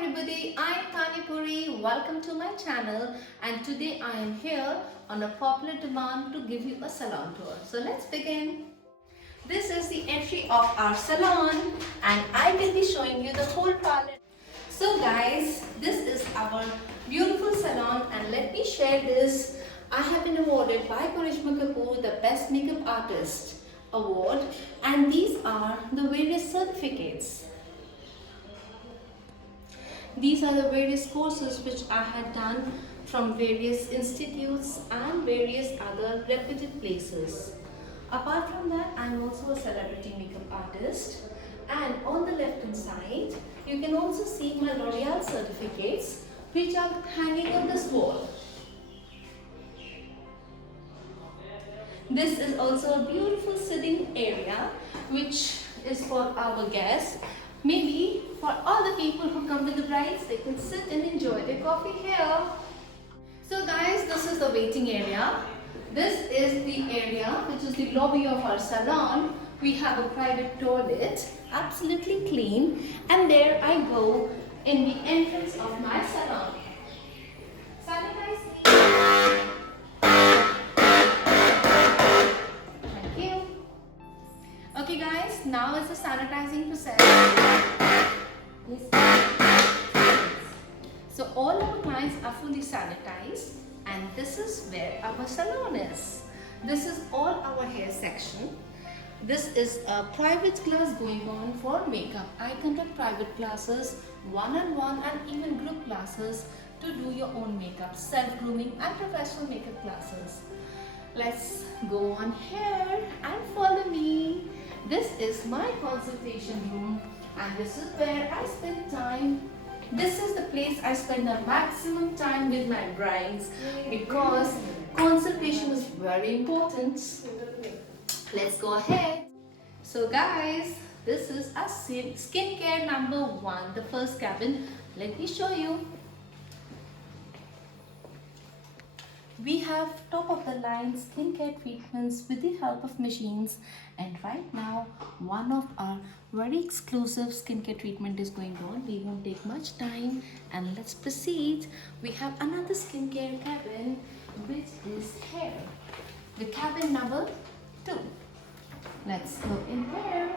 everybody, I am Tani Puri. Welcome to my channel, and today I am here on a popular demand to give you a salon tour. So let's begin. This is the entry of our salon and I will be showing you the whole parlor. So guys, this is our beautiful salon and let me share this. I have been awarded by Karishma Kapoor the Best Makeup Artist Award, and these are the various certificates. These are the various courses which I had done from various institutes and various other reputed places. Apart from that, I am also a celebrity makeup artist, and on the left hand side, you can also see my L'Oreal certificates which are hanging on this wall. This is also a beautiful sitting area which is for our guests. Maybe for all the people who come with the brides, they can sit and enjoy their coffee here. So guys, this is the waiting area. This is the area which is the lobby of our salon. We have a private toilet, absolutely clean, and there I go in the entrance of my salon. Sanitize. Thank you. Okay guys, now is the sanitizing process. So all our clients are fully sanitized, and this is where our salon is. This is all our hair section. This is a private class going on for makeup. I conduct private classes, one-on-one and even group classes to do your own makeup, self-grooming and professional makeup classes. Let's go on here and follow me. This is my consultation room, and this is where I spend time. This is the place I spend the maximum time with my brides because consultation is very important. Let's go ahead. So guys, this is a skincare number 1, the first cabin. Let me show you. We have top of the line skincare treatments with the help of machines, and right now one of our very exclusive skincare treatment is going on. We won't take much time and let's proceed. We have another skincare cabin which is here, the cabin number 2. Let's go in there.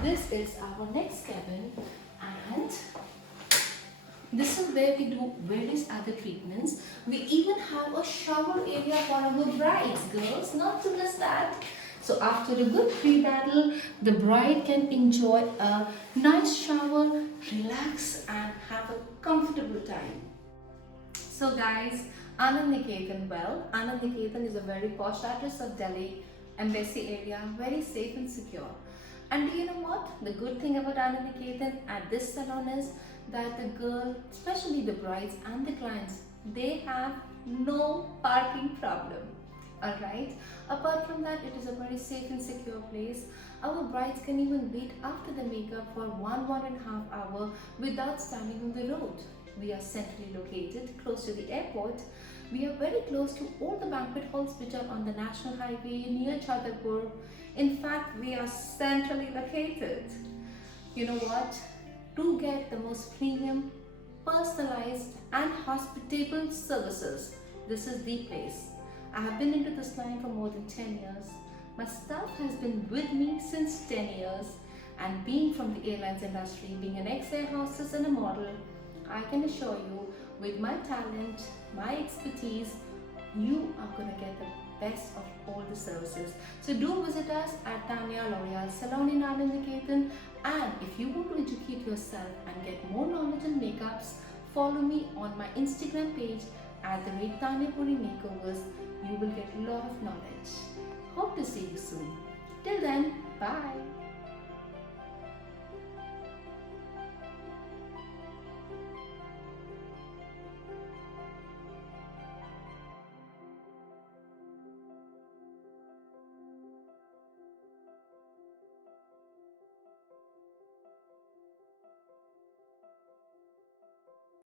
This is our next cabin, and this is where we do various other treatments. We even have a shower area for our brides, girls, not to miss that. So after a good pre-battle, the bride can enjoy a nice shower, relax and have a comfortable time. So guys, Anand Niketan, Anand Niketan is a very posh address of Delhi, Embassy area, very safe and secure. And do you know what? The good thing about Anand Niketan at this salon is that the girl, especially the brides and the clients, they have no parking problem. Alright, apart from that, it is a very safe and secure place. Our brides can even wait after the makeup for 1.5 hours without standing on the road. We are centrally located close to the airport. We are very close to all the banquet halls which are on the National Highway near Chhatarpur. In fact, we are centrally located. You know what? To get the most premium, personalized and hospitable services, this is the place. I have been into this line for more than 10 years. My staff has been with me since 10 years, and being from the airlines industry, being an ex-air hostess and a model, I can assure you, with my talent, my expertise, you are going to get the best of all the services. So do visit us at Tanya L'Oreal Salon in Anand Niketan, and if you want to educate yourself and get more knowledge on makeups, follow me on my Instagram page at the rate Tanya Puri Makeovers. You will get a lot of knowledge. Hope to see you soon. Till then, bye.